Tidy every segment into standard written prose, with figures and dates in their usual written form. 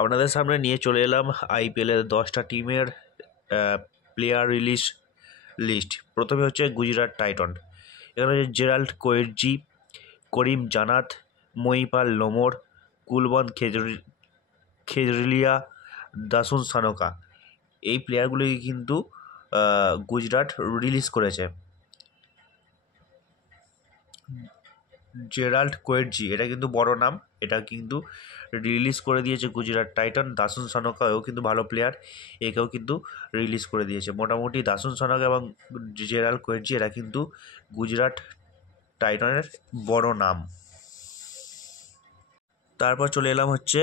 আপনাদের সামনে নিয়ে চলে এলাম আইপিএলের 10টা টিমের প্লেয়ার রিলিজ লিস্ট। প্রথমে হচ্ছে গুজরাট টাইটন। এখানে হচ্ছে জেরাল্ড কোয়েটজি, করিম জানাত, মহিপাল লোমর, কুলবন্ত খেজরিলিয়া, দাসুন সানোকা। এই প্লেয়ারগুলিকে কিন্তু গুজরাট রিলিজ করেছে। জেরাল্ড কোয়েটজি এটা কিন্তু বড় নাম, এটা কিন্তু রিলিজ করে দিয়েছে গুজরাট টাইটন। দাসুন সানোকা এও কিন্তু ভালো প্লেয়ার, একেও কিন্তু রিলিজ করে দিয়েছে। মোটামুটি দাসুন সানোকা এবং জেরাল্ড কোয়েটজি এরা কিন্তু গুজরাট টাইটনের বড় নাম। তারপর চলে এলাম হচ্ছে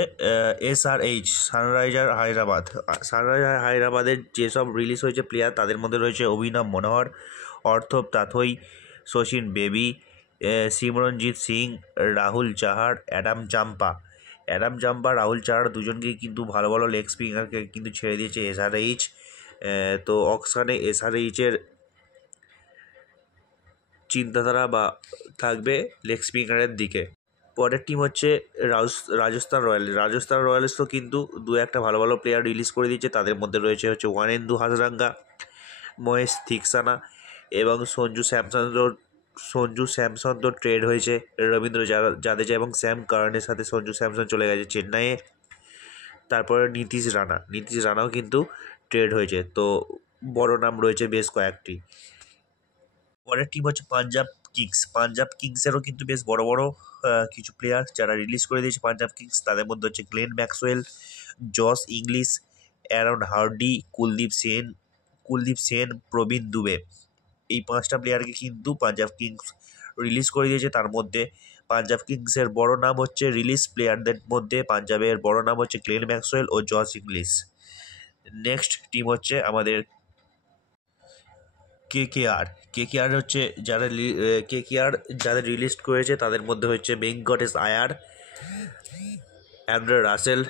SRH সানরাইজার হায়দ্রাবাদ। সানরাইজার হায়দ্রাবাদের যেসব রিলিজ হয়েছে প্লেয়ার, তাদের মধ্যে রয়েছে অভিনব মনোহর, অর্থব তাথই, শচীন বেবি, সিমরনজিৎ সিং, রাহুল চাহার, অ্যাডাম জাম্পা। রাহুল চাহার দুজনকেই কিন্তু ভালো ভালো লেগ স্পিনারকে কিন্তু ছেড়ে দিয়েছে SRH। তো অকশানে SRH-এর চিন্তাধারা বা থাকবে লেগ স্পিনারের দিকে। পরের টিম হচ্ছে রাজস্থান রয়্যালসও কিন্তু দু একটা ভালো ভালো প্লেয়ার রিলিজ করে দিয়েছে। তাদের মধ্যে রয়েছে ওয়ানেন্দু হাজরাঙ্গা, মহেশ থিকসানা এবং সঞ্জু স্যামসন তো ট্রেড হয়েছে। রবীন্দ্র জাদেজা এবং স্যাম কার্নের সাথে সঞ্জু স্যামসন চলে গেছে চেন্নাইয়ে। তারপরে নীতিশ রানাও কিন্তু ট্রেড হয়েছে। তো বড় নাম রয়েছে বেশ কয়েকটি। পরের টিম হচ্ছে পাঞ্জাব কিংসেরও কিন্তু বেশ বড় বড় কিছু প্লেয়ার যারা রিলিজ করে দিয়েছে পাঞ্জাব কিংস। তাদের মধ্যে হচ্ছে Glenn Maxwell, Josh Inglis, Aaron Hardie, Kuldeep Sen, Praveen Dubey. এই 5টা প্লেয়ারকে কিন্তু পাঞ্জাব কিংস রিলিজ করে দিয়েছে। তার মধ্যে পাঞ্জাব কিংসের বড় নাম হচ্ছে রিলিজ প্লেয়ারদের মধ্যে পাঞ্জাবের বড় নাম হচ্ছে গ্লেন ম্যাক্সওয়েল ও জস ইংলিশ। নেক্সট টিম হচ্ছে আমাদের কেকেআর হচ্ছে যাদের রিলিজ করেছে তাদের মধ্যে হচ্ছে Venkatesh Iyer, Andre Russell,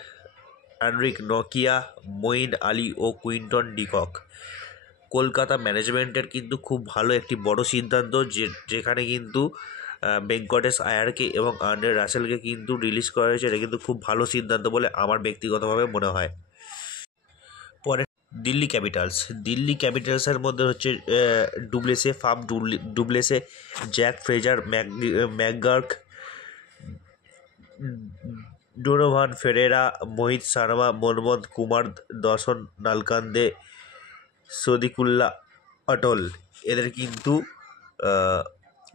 Anrich নকিয়া, মঈন আলী ও কুইন্টন ডিকক। কলকাতা ম্যানেজমেন্টের কিন্তু খুব ভালো একটি বড় সিদ্ধান্ত, যেখানে কিন্তু ভেঙ্কটেশ আয়ারকে এবং অ্যান্ড্রে রাসেলকে কিন্তু রিলিজ করা হয়েছে। এটা কিন্তু খুব ভালো সিদ্ধান্ত বলে আমার ব্যক্তিগতভাবে মনে হয়। পরে দিল্লি ক্যাপিটালসের মধ্যে হচ্ছে du Plessis, Jake Fraser, McGurk, Donovan Ferreira, Mohit Sharma, Manmath Kumar, Darshan Nalkande, সদিকুল্লা অটল। এদের কিন্তু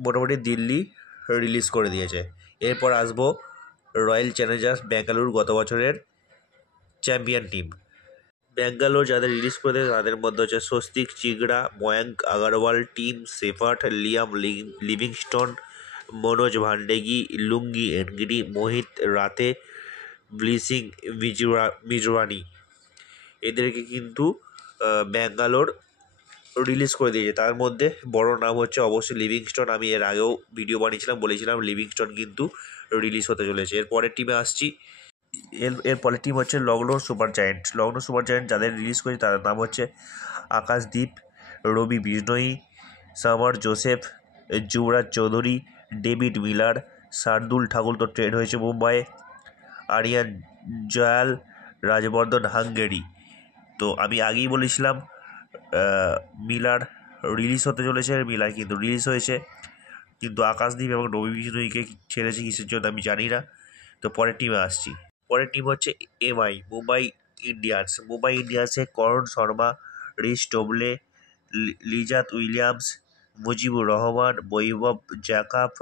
মোটামুটি দিল্লি রিলিজ করে দিয়েছে। এরপর আসবো রয়্যাল চ্যালেঞ্জার্স ব্যাঙ্গালুরু, গত বছরের চ্যাম্পিয়ন টিম। ব্যাঙ্গালোর যাদের রিলিজ করে দেয় তাদের মধ্যে হচ্ছে Swastik Chikara, Mayank Agarwal, Tim Seifert, Liam Livingstone, Manoj Bhandage, Lungi এনগিরি, মোহিত রাতে, ব্লিসিং মিজরানি। এদেরকে কিন্তু ব্যাঙ্গালোর রিলিজ করে দিয়েছে। তার মধ্যে বড় নাম হচ্ছে অবশ্যই লিভিংস্টোন। আমি এর আগেও ভিডিও বলেছিলাম লিভিংস্টোন কিন্তু রিলিজ হতে চলেছে। এরপরের টিমে আসছি। এরপরের টিম হচ্ছে লখনৌ সুপার জায়েন্ট। যাদের রিলিজ করেছে তাদের নাম হচ্ছে আকাশদীপ, রবি বিষ্ণয়ী, সামার জোসেফ, যুবরাজ চৌধুরী, ডেভিড মিলার, শার্দুল ঠাকুর তো ট্রেড হয়েছে মুম্বাইয়ে, আরিয়ান জয়াল, রাজবর্ধন হাঙ্গেরি। তো আমি আগেই বলেছিলাম মিলার রিলিজ হতে চলেছে, মিলার কিন্তু রিলিজ হয়েছে। কিন্তু আকাশদীপ এবং রবি বিষ্ণয়ীকে ছেড়েছে কিসের জন্য আমি জানি না। তো পরের টিমে আসছি। পরের টিম হচ্ছে মুম্বাই ইন্ডিয়ান্সে করণ শর্মা, রিশ টোবলে, লিজাত উইলিয়ামস, মুজিবুর রহমান, বৈভব জ্যাকব,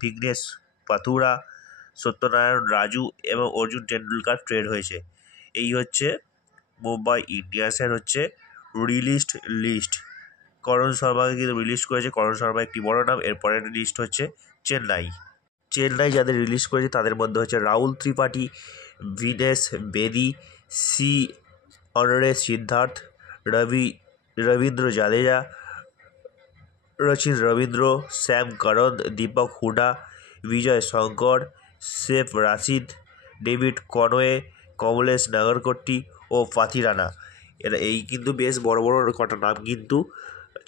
ভিঘ্নেশ পাথুরা, সত্যনারায়ণ রাজু এবং অর্জুন টেন্ডুলকার ট্রেড হয়েছে। এই হচ্ছে মুম্বাই ইন্ডিয়ান্সের হচ্ছে রিলিজড লিস্ট। করণ শর্মাকে কিন্তু রিলিজ করেছে, করণ শর্মা একটি বড় নাম। এরপরের লিস্ট হচ্ছে চেন্নাই যাদের রিলিজ করেছে তাদের মধ্যে হচ্ছে Rahul Tripathi, Vinesh Bedi, Siddharth, Ravindra Jadeja, Ravindra, Sam Curran, Deepak Hooda, Vijay Shankar, Shaik Rasheed, David Conway, Kamlesh Nagarkoti ও পাথি রানা। এই কিন্তু বেশ বড় বড় কটা নাম কিন্তু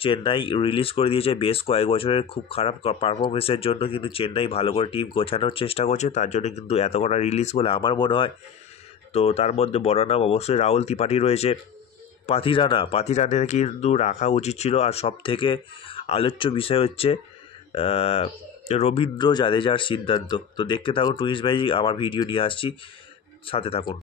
চেন্নাই রিলিজ করে দিয়েছে। বেশ কয়েক বছরের খুব খারাপ পারফরমেন্সের জন্য কিন্তু চেন্নাই ভালো করে টিম গোছানোর চেষ্টা করছে, তার জন্য কিন্তু এত কটা রিলিজ বলে আমার মনে হয়। তো তার মধ্যে বড় নাম অবশ্যই রাহুল ত্রিপাঠী রয়েছে। পাথিরানা কিন্তু রাখা উচিত ছিল। আর সব থেকে আলোচ্য বিষয় হচ্ছে রবীন্দ্র জাদেজার সিদ্ধান্ত। তো দেখতে থাকুন টুইস্ট ম্যাজিক, আবার ভিডিও নিয়ে আসছি, সাথে থাকুন।